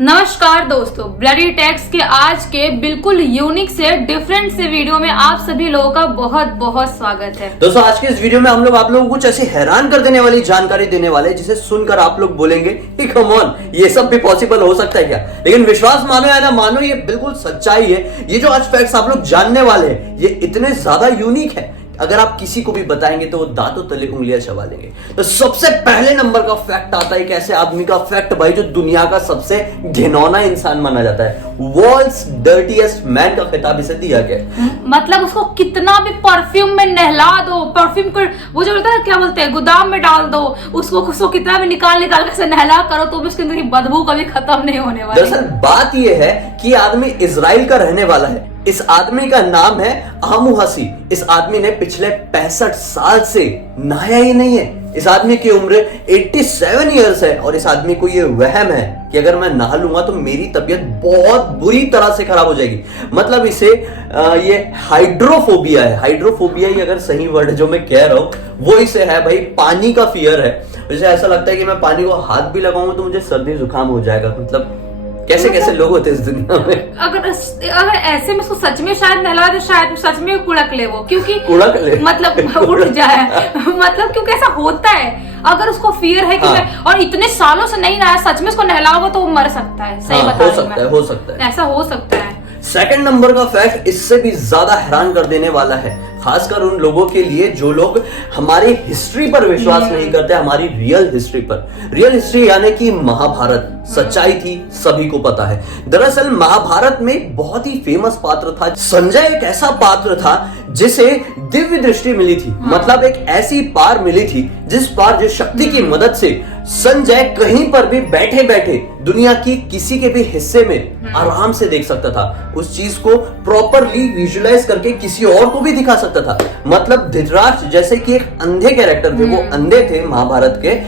नमस्कार दोस्तों, bloody takes के आज के बिल्कुल यूनिक से डिफरेंट से वीडियो में आप सभी लोगों का बहुत बहुत स्वागत है। दोस्तों आज के इस वीडियो में हम लोग आप लोगों को कुछ ऐसी हैरान कर देने वाली जानकारी देने वाले हैं जिसे सुनकर आप लोग बोलेंगे कि कम ऑन, ये सब भी पॉसिबल हो सकता है क्या। लेकिन विश्वास मानो या ना मानो, ये बिल्कुल सच्चाई है। ये जो आज फैक्ट्स आप लोग जानने वाले हैं ये इतने ज्यादा यूनिक है, अगर आप किसी को भी बताएंगे तो वो दांतों तले उंगलियां चबा देंगे। तो सबसे पहले नंबर का फैक्ट आता है एक ऐसे आदमी का फैक्ट भाई जो दुनिया का सबसे घिनौना इंसान माना जाता है। वर्ल्ड्स डर्टीएस्ट मैन का खिताब इसे दिया गया। मतलब उसको कितना भी परफ्यूम में नहला दो, परफ्यूम को वो जो बोलता है क्या बोलते हैं, गोदाम में डाल दो, उसको कितना भी निकाल के से नहला करो तो भी उसके अंदर की बदबू कभी खत्म नहीं होने वाली। दरअसल बात यह है कि आदमी इजराइल का रहने वाला है। इस आदमी का नाम है आहमू हसी। इस आदमी ने पिछले 65 साल से नहाया ही नहीं है। इस आदमी की उम्र 87 इयर्स है और इस आदमी को यह वहम है कि अगर मैं नहा लूंगा तो मेरी तबीयत बहुत बुरी तरह से खराब हो जाएगी। मतलब इसे ये हाइड्रोफोबिया है। हाइड्रोफोबिया ही अगर सही वर्ड जो मैं कह रहा हूं वो इसे है भाई, पानी का फियर है। मुझे ऐसा लगता है कि मैं पानी को हाथ भी लगाऊंगा तो मुझे सर्दी जुकाम हो जाएगा। मतलब कैसे कैसे लोग होते हैं इस दुनिया में। अगर ऐसे में उसको सच में शायद नहला दे, शायद सच में कुड़क ले वो, क्योंकि कुड़क ले मतलब उठ जाए। मतलब क्योंकि ऐसा होता है, अगर उसको फियर है कि हाँ। मैं और इतने सालों से नहीं नहाया, सच में उसको नहलाओगे तो वो मर सकता है। सही हाँ, बता हो रही सकता मैं। है, हो सकता है, ऐसा हो सकता है। सेकंड नंबर का फैक्ट इससे भी ज्यादा हैरान कर देने वाला है, खासकर उन लोगों के लिए जो लोग हमारी हिस्ट्री पर विश्वास नहीं करते, हमारी रियल हिस्ट्री पर। रियल हिस्ट्री यानी कि महाभारत। सच्चाई थी, सभी को पता है। दरअसल महाभारत में एक बहुत ही फेमस पात्र था संजय। एक ऐसा पात्र था जिसे दिव्य दृष्टि मिली थी। मतलब एक ऐसी पार मिली थी जिस शक्ति की मदद से संजय कहीं पर भी बैठे बैठे दुनिया की किसी के भी हिस्से में आराम से देख सकता था। उस चीज को प्रॉपरली विजुलाइज करके किसी और को भी दिखा सकता था। मतलब धृतराष्ट्र जैसे कि एक अंधे कैरेक्टर थे, वो अंधे थे महाभारत के,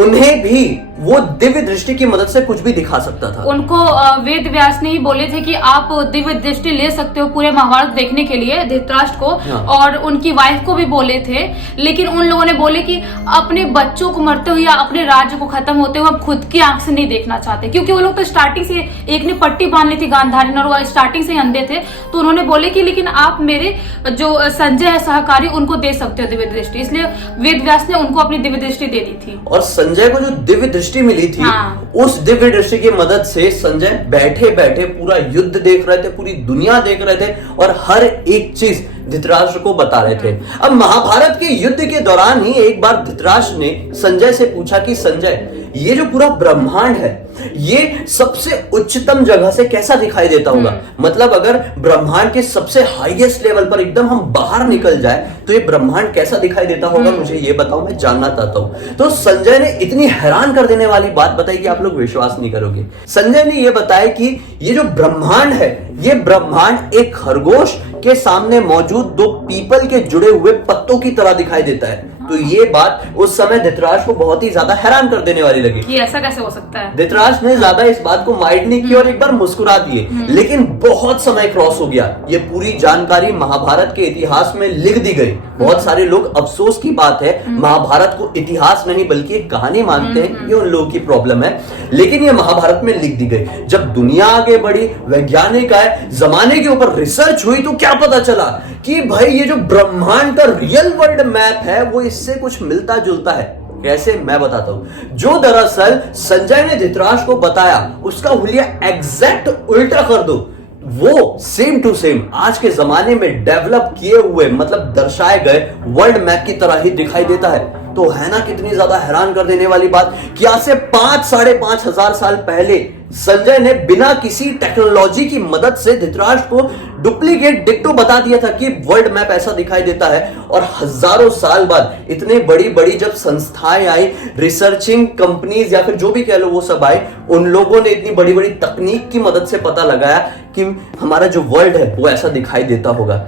उन्हें भी वो दिव्य दृष्टि की मदद से कुछ भी दिखा सकता था। उनको वेद व्यास ने ही बोले थे कि आप दिव्य दृष्टि ले सकते हो पूरे महाभारत देखने के लिए, धृतराष्ट्र को। हाँ। और उनकी वाइफ को भी बोले थे, लेकिन उन लोगों ने बोले कि अपने बच्चों को मरते हुए या अपने राज्य को खत्म होते हुए हम खुद की आंख से नहीं देखना चाहते, क्योंकि वो लोग तो स्टार्टिंग से, एक ने पट्टी बांध ली थी गांधारी ने और वो स्टार्टिंग से ही अंधे थे। तो उन्होंने बोले कि लेकिन आप मेरे जो संजय है सहकारी, उनको दे सकते हो दिव्य दृष्टि। इसलिए वेद व्यास ने उनको अपनी दिव्य दृष्टि दे दी थी। और संजय को जो दिव्य दृष्टि मिली थी, हाँ। उस दिव्य दृष्टि की मदद से संजय बैठे बैठे पूरा युद्ध देख रहे थे, पूरी दुनिया देख रहे थे और हर एक चीज धृतराष्ट्र को बता रहे थे। अब महाभारत के युद्ध के दौरान ही एक बार धृतराष्ट्र ने संजय से पूछा कि संजय, ये जो पूरा ब्रह्मांड है ये सबसे उच्चतम जगह से कैसा दिखाई देता होगा। मतलब अगर ब्रह्मांड के सबसे हाईएस्ट लेवल पर एकदम हम बाहर निकल जाए तो ये ब्रह्मांड कैसा दिखाई देता होगा, मुझे ये बताओ, मैं जानना चाहता हूं। तो संजय ने इतनी हैरान कर देने वाली बात बताई कि आप लोग विश्वास नहीं करोगे। संजय ने यह बताया कि ये जो ब्रह्मांड है, ये ब्रह्मांड एक खरगोश के सामने मौजूद दो पीपल के जुड़े हुए पत्तों की तरह दिखाई देता है। तो ये बात उस समय धृतराष्ट्र को बहुत ही ज्यादा हैरान कर देने वाली लगी कि ऐसा कैसे हो सकता है। धृतराष्ट्र ने ज्यादा इस बात को माइंड नहीं किया और एक बार मुस्कुरा दिए। लेकिन बहुत समय क्रॉस हो गया, ये पूरी जानकारी महाभारत के इतिहास में लिख दी गई। बहुत सारे लोग, अफसोस की बात है, महाभारत को इतिहास नहीं बल्कि एक कहानी मानते हैं, ये उन लोगों की प्रॉब्लम है। लेकिन ये महाभारत में लिख दी गई। जब दुनिया आगे बढ़ी, वैज्ञानिक आए, जमाने के ऊपर रिसर्च हुई, तो क्या पता चला कि भाई ये जो ब्रह्मांड का रियल वर्ल्ड मैप है वो इससे कुछ मिलता जुलता है। कैसे, मैं बताता हूं। जो दरअसल संजय ने धृतराष्ट्र को बताया उसका हुलिया एग्जैक्ट उल्टा कर दो, वो सेम टू सेम आज के जमाने में डेवलप किए हुए, मतलब दर्शाए गए वर्ल्ड मैप की तरह ही दिखाई देता है। तो है ना कितनी ज्यादा हैरान कर देने वाली बात कि आज से 5-5.5 हजार साल पहले संजय ने बिना किसी टेक्नोलॉजी की मदद से धृतराष्ट्र को डुप्लीकेट डिक्टो बता दिया था कि वर्ल्ड मैप ऐसा दिखाई देता है। और हजारों साल बाद इतने बड़ी बड़ी जब संस्थाएं आई, रिसर्चिंग कंपनीज या फिर जो भी कह लो वो सब आए, उन लोगों ने इतनी बड़ी बड़ी तकनीक की मदद से पता लगाया कि हमारा जो वर्ल्ड है वो ऐसा दिखाई देता होगा।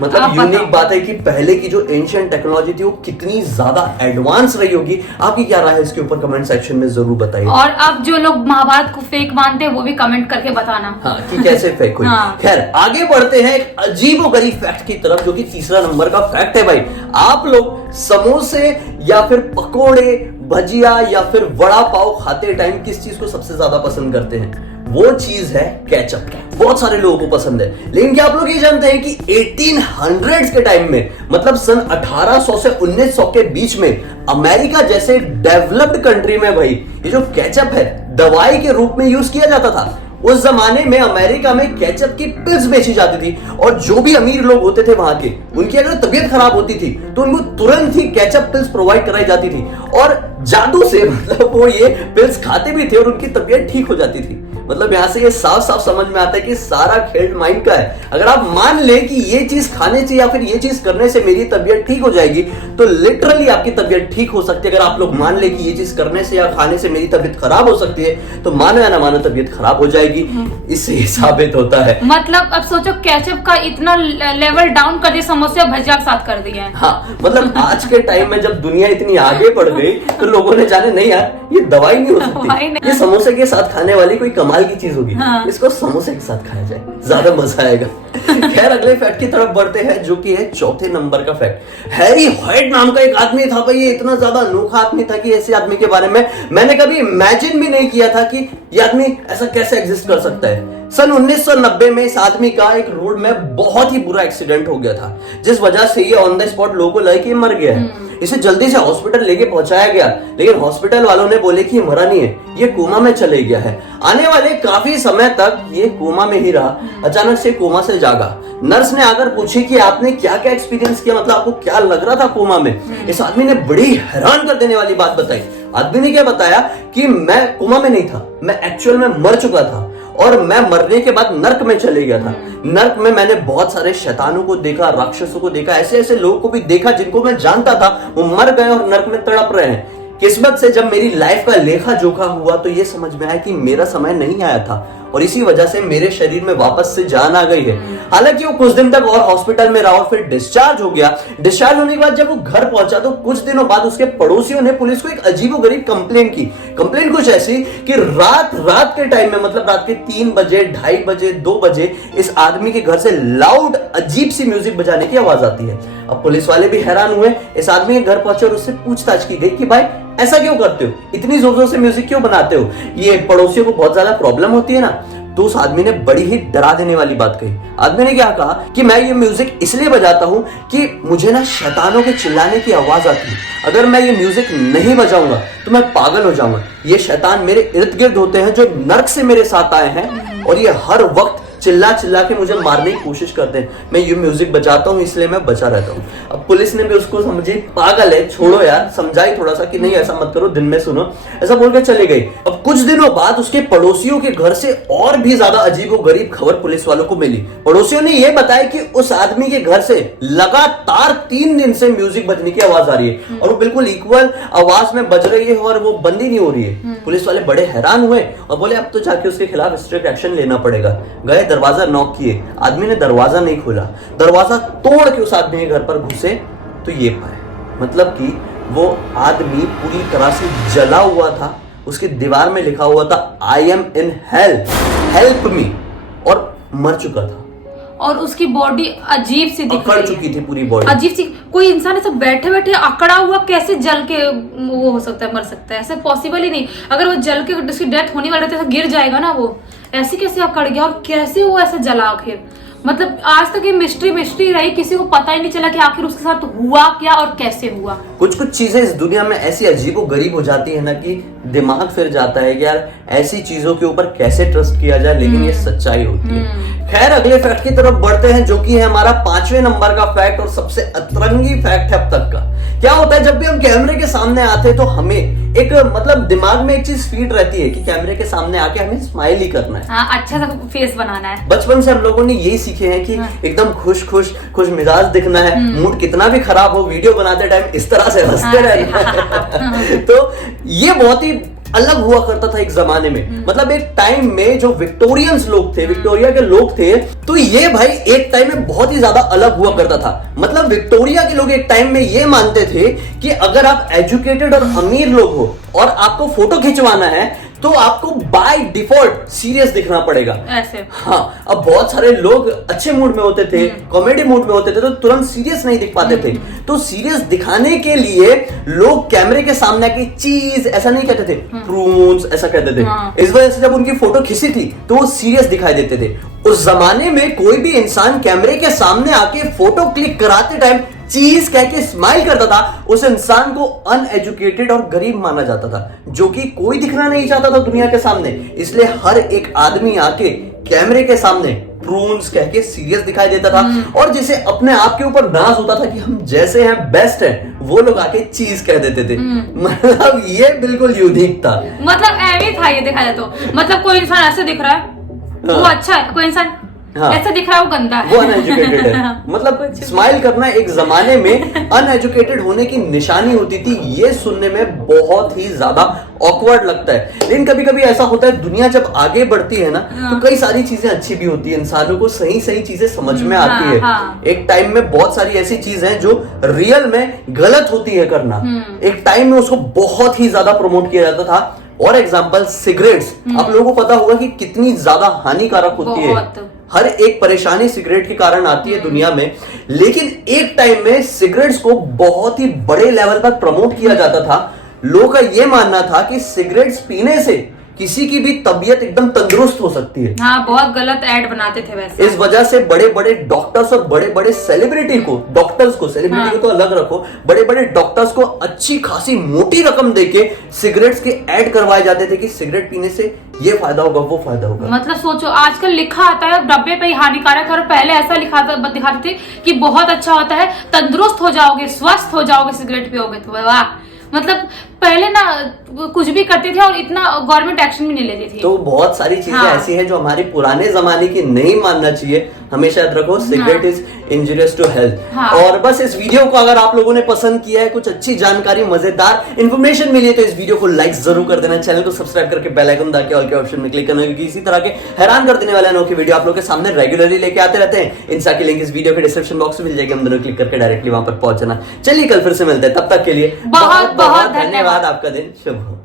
मतलब यूनिक बात है कि पहले की जो एंशिएंट टेक्नोलॉजी थी वो कितनी ज्यादा एडवांस रही होगी। आपकी क्या राय है इसके ऊपर कमेंट सेक्शन में जरूर बताइए। और अब जो लोग महाभारत को फेक मानते हैं वो भी कमेंट करके बताना, हाँ, कि कैसे फेक हुई। हाँ। खैर आगे बढ़ते हैं एक अजीबोगरीब फैक्ट की तरफ, जो कि तीसरा नंबर का फैक्ट है भाई। आप लोग समोसे या फिर पकोड़े भजिया या फिर वड़ा पाव खाते टाइम किस चीज को सबसे ज्यादा पसंद करते हैं? वो चीज है केचप। बहुत सारे लोगों को पसंद है, लेकिन क्या आप लोग ये जानते हैं कि 1800s के टाइम में, मतलब सन 1800 से 1900 के बीच में, अमेरिका जैसे डेवलप्ड कंट्री में भाई ये जो केचप है दवाई के रूप में यूज किया जाता था। उस जमाने में अमेरिका में केचप की पिल्स बेची जाती थी, और जो भी अमीर लोग होते थे वहां के, उनकी अगर तबीयत खराब होती थी तो उनको तुरंत ही केचप पिल्स प्रोवाइड कराई जाती थी, और जादू से मतलब वो ये पिल्स खाते भी थे और उनकी तबीयत ठीक हो जाती थी। मतलब यहां से ये साफ साफ समझ में आता है कि सारा खेल माइंड का है। अगर आप मान ले कि ये चीज खाने से या फिर ये चीज करने से मेरी तबीयत ठीक हो जाएगी, तो लिटरली आपकी तबीयत ठीक हो सकती है। अगर आप लोग मान ले कि ये चीज करने से या खाने से मेरी तबीयत खराब हो सकती है, तो मानो या ना मानो तबीयत खराब हो जाएगी। इससे ये साबित होता है। मतलब अब सोचो केचप का इतना लेवल डाउन कर दिया, समोसे भजिया के साथ कर दिया है। हाँ, मतलब आज के टाइम में जब दुनिया इतनी आगे बढ़ गई तो लोगों ने जाने नहीं यार ये दवाई नहीं हो सकती, ये समोसे के साथ खाने वाली कोई कमाल की चीज होगी, हाँ। इसको समोसे के साथ खाया जाए, ज्यादा मजा आएगा। खैर अगले फैक्ट की तरफ बढ़ते हैं, जो कि है चौथे नंबर का फैक्ट। हैरी हॉयट नाम का एक आदमी था भाई, ये इतना ज्यादा अनोखा आदमी था कि ऐसे आदमी के बारे में मैंने कभी इमेजिन भी नहीं किया था कि ये आदमी ऐसा कैसे एग्जिस्ट कर सकता है। सन 1990 में इस आदमी का एक रोड में बहुत ही बुरा एक्सीडेंट हो गया था, जिस वजह से ये ऑन द स्पॉट लोगों को लगे कि मर गया है। इसे जल्दी से हॉस्पिटल लेके पहुंचाया गया, लेकिन हॉस्पिटल वालों ने बोले कि ये मरा नहीं है, ये कोमा में चले गया है। आने वाले काफी समय तक ये कोमा में ही रहा। अचानक से कोमा से जागा। नर्स ने आकर पूछी कि आपने क्या क्या एक्सपीरियंस किया, मतलब आपको क्या लग रहा था कोमा में। इस आदमी ने बड़ी हैरान कर देने वाली बात बताई। आदमी ने क्या बताया कि मैं कोमा में नहीं था, मैं एक्चुअल में मर चुका था, और मैं मरने के बाद नर्क में चले गया था। नर्क में मैंने बहुत सारे शैतानों को देखा, राक्षसों को देखा, ऐसे ऐसे लोगों को भी देखा जिनको मैं जानता था वो मर गए और नर्क में तड़प रहे हैं। किस्मत से जब मेरी लाइफ का लेखा जोखा हुआ तो ये समझ में आया कि मेरा समय नहीं आया था, और इसी वजह से मेरे शरीर में वापस से जान आ गई है। हालांकि वो कुछ दिन तक और हॉस्पिटल में रहा और फिर डिस्चार्ज हो गया। डिस्चार्ज होने के बाद जब वो घर पहुंचा तो कुछ दिनों बाद उसके पड़ोसियों ने पुलिस को एक अजीबोगरीब कंप्लेंट की। कंप्लेंट कुछ ऐसी कि रात के टाइम में, मतलब रात के 3 बजे, 2:30 बजे, 2 बजे इस आदमी के घर से लाउड अजीब सी म्यूजिक बजाने की आवाज आती है। अब पुलिस वाले भी हैरान हुए, इस आदमी के घर पहुंचे और उससे पूछताछ की गई कि भाई ऐसा क्यों करते हो, इतनी जोर जोर से म्यूजिक क्यों बनाते हो, ये पड़ोसियों को बहुत ज्यादा प्रॉब्लम होती है ना। तो उस आदमी ने बड़ी ही डरा देने वाली बात कही। आदमी ने क्या कहा कि मैं ये म्यूजिक इसलिए बजाता हूं कि मुझे ना शैतानों के चिल्लाने की आवाज आती है, अगर मैं ये म्यूजिक नहीं बजाऊंगा तो मैं पागल हो जाऊंगा। ये शैतान मेरे इर्द गिर्द होते हैं जो नर्क से मेरे साथ आए हैं, और ये हर वक्त चिल्ला चिल्ला के मुझे मारने की कोशिश करते हैं। मैं ये म्यूजिक बजाता हूँ इसलिए मैं बचा रहता हूँ। अब पुलिस ने भी उसको समझी पागल है, छोड़ो यार, समझाई थोड़ा सा कि नहीं ऐसा मत करो, दिन में सुनो, ऐसा बोल के चले गई। अब कुछ दिनों बाद उसके पड़ोसियों के घर से और भी ज्यादा अजीबोगरीब खबर पुलिस वालों को मिली। पड़ोसियों ने यह बताया कि उस आदमी के घर से लगातार 3 दिन से म्यूजिक बजने की आवाज आ रही है, और वो बिल्कुल इक्वल आवाज में बज रही है और वो बंद ही नहीं हो रही है। पुलिस वाले बड़े हैरान हुए और बोले अब तो जाके उसके खिलाफ स्ट्रिक्ट एक्शन लेना पड़ेगा। गए, दरवाजा नॉक किए, आदमी ने दरवाजा नहीं खोला, दरवाजा तोड़ के उस आदमी के घर पर घुसे तो ये पाए, मतलब कि वो आदमी पूरी तरह से जला हुआ था। उसकी दीवार में लिखा हुआ था I am in hell, help me, और मर चुका था। और उसकी बॉडी अजीब सी दिख रही है, चुकी थी पूरी बॉडी, अजीब सी। कोई इंसान ऐसा बैठे बैठे अकड़ा हुआ कैसे जल के वो हो सकता है, मर सकता है, ऐसा पॉसिबल ही नहीं। अगर वो जल के उसकी डेथ होने वाली रहती तो गिर जाएगा ना, वो ऐसे कैसे अकड़ गया और कैसे वो ऐसे जला आखिर। मतलब आज तक ये मिस्ट्री रही, किसी को पता ही नहीं चला कि आखिर उसके साथ हुआ क्या और कैसे हुआ। कुछ चीजें इस दुनिया में ऐसी अजीबोगरीब हो जाती है ना कि दिमाग फिर जाता है कि यार ऐसी चीजों के ऊपर कैसे ट्रस्ट किया जाए, लेकिन ये सच्चाई होती है। खैर अगले फैक्ट की तरफ बढ़ते हैं, जो कि है हमारा 5वें नंबर का फैक्ट और सबसे अतरंगी फैक्ट है अब तक का। क्या होता है जब भी हम कैमरे के सामने आते हैं तो हमें एक मतलब दिमाग में एक चीज फीड रहती है कि कैमरे के सामने आके हमें स्माइल ही करना है, हाँ, अच्छा सा फेस बनाना है। बचपन से हम लोगों ने यही सीखे हैं कि एकदम खुश मिजाज दिखना है, मूड कितना भी खराब हो वीडियो बनाते टाइम इस तरह से हंसते रहना है। तो ये बहुत ही अलग हुआ करता था एक जमाने में। मतलब एक टाइम में जो विक्टोरियंस लोग थे, विक्टोरिया के लोग थे, तो ये भाई एक टाइम में बहुत ही ज्यादा अलग हुआ करता था। मतलब विक्टोरिया के लोग एक टाइम में ये मानते थे कि अगर आप एजुकेटेड और अमीर लोग हो और आपको फोटो खिंचवाना है तो आपको बाय डिफॉल्ट सीरियस दिखना पड़ेगा। ऐसे हाँ, अब बहुत सारे लोग अच्छे मूड में होते थे, कॉमेडी मूड में होते थे, तो तुरंत सीरियस नहीं दिख पाते थे। तो सीरियस दिखाने के लिए लोग कैमरे के सामने आके चीज ऐसा नहीं कहते थे, प्रून्स ऐसा कहते थे। इस वजह से जब उनकी फोटो खिंची थी तो वो सीरियस दिखाई देते थे। उस जमाने में कोई भी इंसान कैमरे के सामने आके फोटो क्लिक कराते टाइम चीज कह के स्माइल करता था, उस इंसान को अनएजुकेटेड और गरीब माना जाता था, जो कि कोई दिखना नहीं चाहता था दुनिया के सामने। इसलिए हर एक आदमी आके कैमरे के सामने प्रून्स कह के सीरियस दिखाई देता था, और जिसे अपने आप के ऊपर नाज होता था कि हम जैसे हैं बेस्ट हैं, वो लोग आके चीज कह देते थे। मतलब ये बिल्कुल यूनिक था। मतलब ऐसे था ये देखा जाए तो। मतलब कोई इंसान ऐसे दिख रहा है वो अच्छा है, कोई इंसान ऐसा दिख रहा है वो गंदा है, वो अनएजुकेटेड है। मतलब स्माइल करना एक जमाने में अनएजुकेटेड होने की निशानी होती थी। ये सुनने में बहुत ही ज्यादा ऑकवर्ड लगता है, लेकिन कभी कभी ऐसा होता है, दुनिया जब आगे बढ़ती है ना तो कई सारी चीजें अच्छी भी होती है, इंसानों को सही सही चीजें समझ में आती है। एक टाइम में बहुत सारी ऐसी चीजें हैं जो रियल में गलत होती है करना, एक टाइम में उसको बहुत ही ज्यादा प्रमोट किया जाता था। और एग्जाम्पल सिगरेट्स, आप लोगों को पता होगा कि कितनी ज्यादा हानिकारक होती है। हर एक परेशानी सिगरेट के कारण आती है दुनिया में, लेकिन एक टाइम में सिगरेट्स को बहुत ही बड़े लेवल पर प्रमोट किया जाता था। लोगों का यह मानना था कि सिगरेट्स पीने से किसी की भी तबीयत एकदम तंदुरुस्त हो सकती है। हाँ, बहुत गलत ऐड बनाते थे वैसे। इस वजह से बड़े बड़े डॉक्टर्स और बड़े बड़े सेलिब्रिटी को, डॉक्टर्स को, सेलिब्रिटी को तो अलग रखो, बड़े बड़े डॉक्टर्स को अच्छी खासी मोटी रकम देके सिगरेट्स के ऐड करवाए जाते थे कि सिगरेट पीने से ये फायदा होगा, वो फायदा होगा। मतलब सोचो, आजकल लिखा आता है डब्बे पे हानिकारक है, और पहले ऐसा दिखाते थे कि बहुत अच्छा होता है, तंदुरुस्त हो जाओगे, स्वस्थ हो जाओगे सिगरेट पियोगे तो। वाह, मतलब पहले ना कुछ भी करते थे और इतना गवर्नमेंट एक्शन भी नहीं लेती थी। तो बहुत सारी चीजें ऐसी हैं जो हमारे पुराने जमाने की नहीं मानना चाहिए। हमेशा याद रखो, cigarette is injurious to health. और बस इस वीडियो को अगर आप लोगों ने पसंद किया है, कुछ अच्छी जानकारी, मजेदार इन्फॉर्मेशन मिली है, तो इस वीडियो को लाइक जरूर कर देना, चैनल को सब्सक्राइब करके बेल आइकन दबा के ऑल के ऑप्शन में क्लिक करना, क्योंकि इसी तरह के हैरान कर देने वाले अनोखे वीडियो आप लोग के सामने रेगुलरली लेके आते रहते हैं। इंस्टा की लिंक इस वीडियो के डिस्क्रिप्शन बॉक्स में मिल जाएगी, हम दोनों क्लिक करके डायरेक्टली वहां पर पहुंचना। चलिए कल फिर से मिलते हैं, तब तक के लिए बहुत बहुत धन्यवाद। आपका दिन शुभ हो।